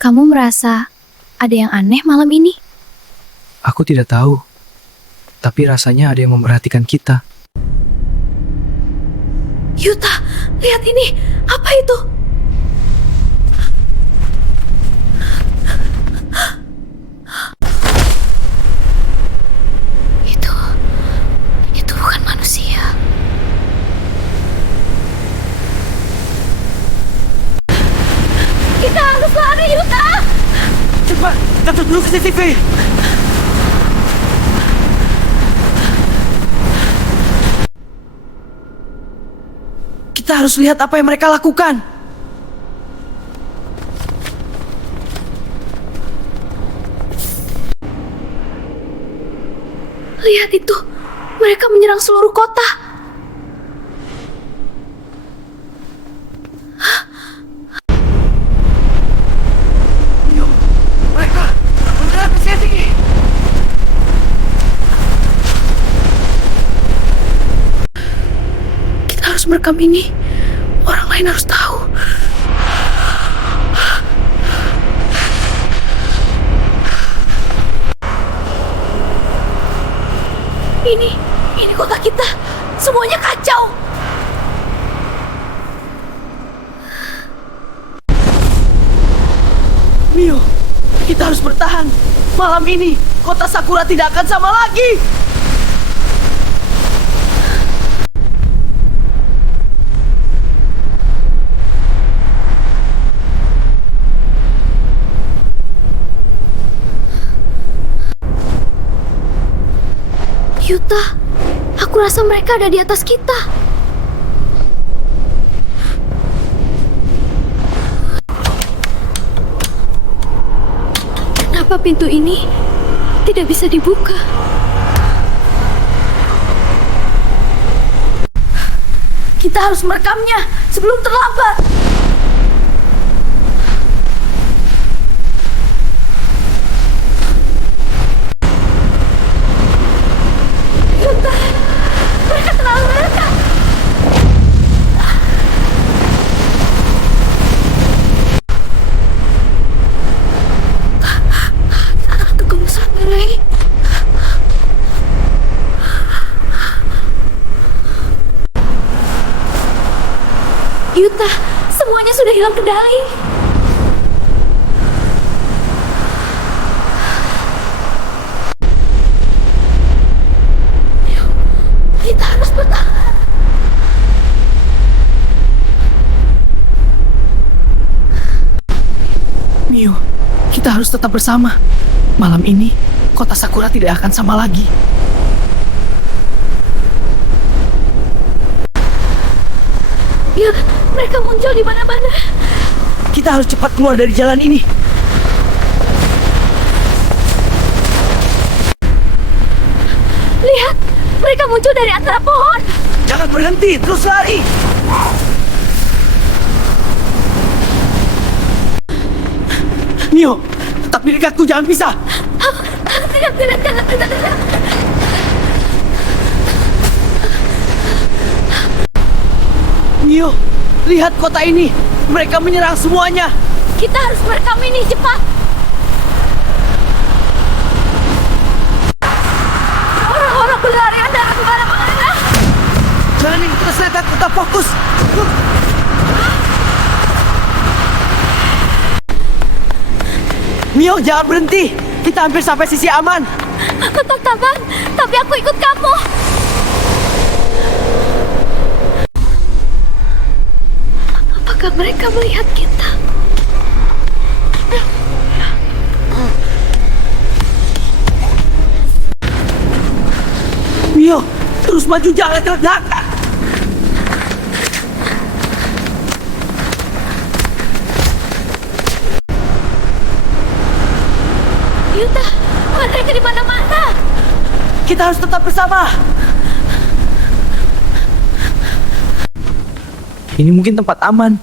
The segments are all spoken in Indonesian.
Kamu merasa ada yang aneh malam ini? Aku tidak tahu, tapi rasanya ada yang memperhatikan kita. Yuta, lihat ini. Apa itu? Itu bukan manusia. Kita harus lari, Yuta! Cepat, tutup dulu CCTV. Kita harus lihat apa yang mereka lakukan. Lihat itu. Mereka menyerang seluruh kota. Yuk, mereka bergerak ke sini. Kita harus merekam ini. Orang lain harus tahu. Ini kota kita. Semuanya kacau. Mio, kita harus bertahan. Malam ini, kota Sakura tidak akan sama lagi. Yuta, aku rasa mereka ada di atas kita. Kenapa pintu ini tidak bisa dibuka? Kita harus merekamnya sebelum terlambat. Yuta, mereka terlalu dekat. Tunggu sabar, Rei. Yuta, semuanya sudah hilang kendali. Kita harus bertahan. Mio, kita harus tetap bersama. Malam ini, kota Sakura tidak akan sama lagi. Ya, mereka muncul di mana-mana. Kita harus cepat keluar dari jalan ini. Lihat, mereka muncul dari antara pohon. Jangan berhenti, terus lari. Mio, tetap di dekatku, jangan pisah. Tidak. Mio, lihat kota ini. Mereka menyerang semuanya. Kita harus merekam ini cepat. Orang-orang berlari antara kemana-mana. Jalan ini terus lihat, tetap fokus. Mio, jangan berhenti. Kita hampir sampai sisi aman. Aku tak tahan, tapi aku ikut kamu. Apakah mereka melihat kita? Mio, terus maju, jangan ke belakang. Yuta, mereka di mana-mana. Kita harus tetap bersama. Ini mungkin tempat aman.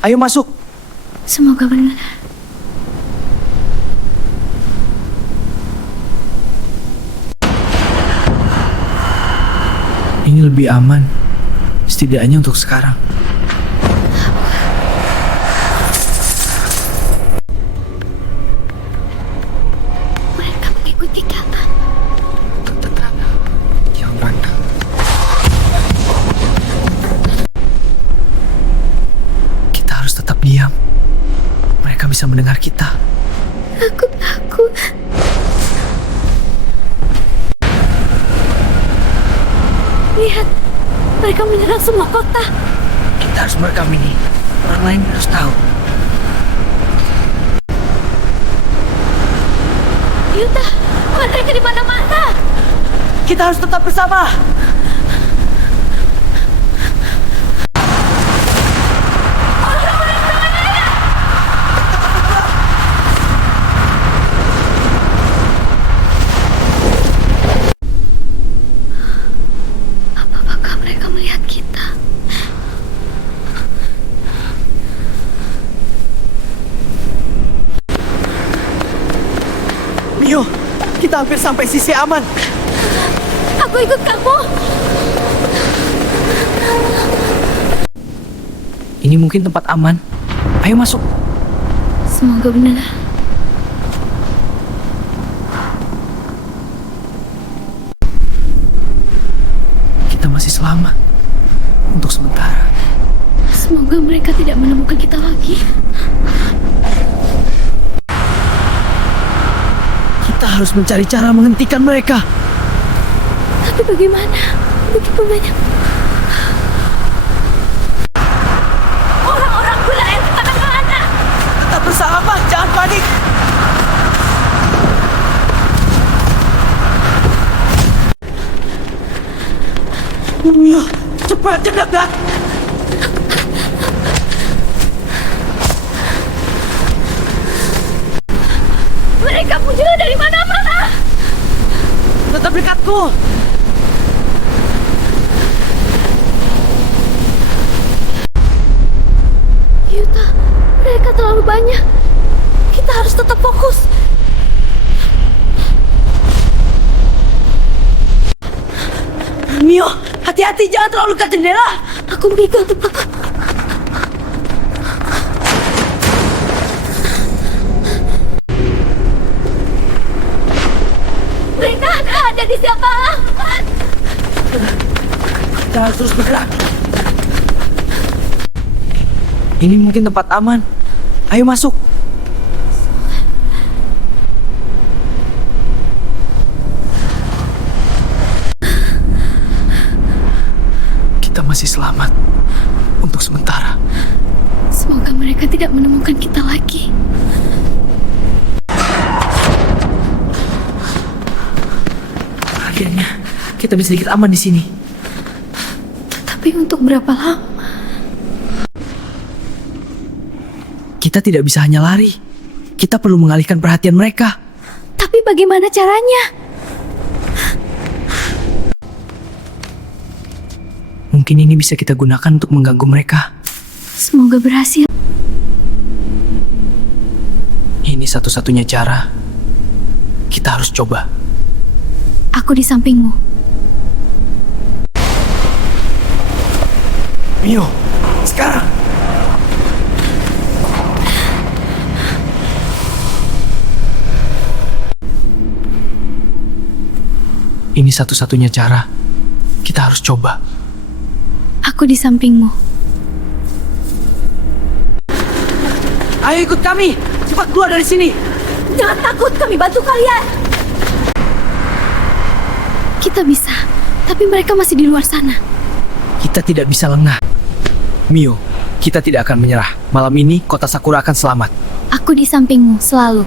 Ayo masuk. Semoga benar. Ini lebih aman. Setidaknya untuk sekarang. Diam. Mereka bisa mendengar kita. Aku takut. Lihat, mereka menyerang semua kota. Kita harus merekam ini. Orang lain harus tahu. Yuta, mereka di mana-mana. Kita harus tetap bersama. Apakah mereka melihat kita? Mio, kita hampir sampai sisi aman. Aku ikut kamu. Ini mungkin tempat aman. Ayo masuk. Semoga benar. Kita masih selamat. Untuk sementara. Semoga mereka tidak menemukan kita lagi. Kita harus mencari cara menghentikan mereka. Tapi bagaimana? Begitu banyak orang-orang belayan ke mana-mana. Tetap bersama, jangan panik. Mio, cepat cendak. Mereka muncul dari mana-mana. Tetap dekatku. Yuta, mereka terlalu banyak. Kita harus tetap fokus. Mio, hati-hati, jangan terlalu dekat jendela. Aku memegang tempat. Mereka ada di siapa? Kita harus terus bergerak. Ini mungkin tempat aman. Ayo masuk. Kita masih selamat. Untuk sementara. Semoga mereka tidak menemukan kita lagi. Akhirnya, kita bisa sedikit aman di sini. Tapi untuk berapa lama? Kita tidak bisa hanya lari. Kita perlu mengalihkan perhatian mereka. Tapi bagaimana caranya? Mungkin ini bisa kita gunakan untuk mengganggu mereka. Semoga berhasil. Ini satu-satunya cara. Kita harus coba. Aku di sampingmu. Mio, sekarang. Ini satu-satunya cara. Kita harus coba. Aku di sampingmu. Ayo ikut kami. Cepat keluar dari sini. Jangan takut, kami bantu kalian. Kita bisa, tapi mereka masih di luar sana. Kita tidak bisa lengah. Mio, kita tidak akan menyerah. Malam ini, kota Sakura akan selamat. Aku di sampingmu, selalu.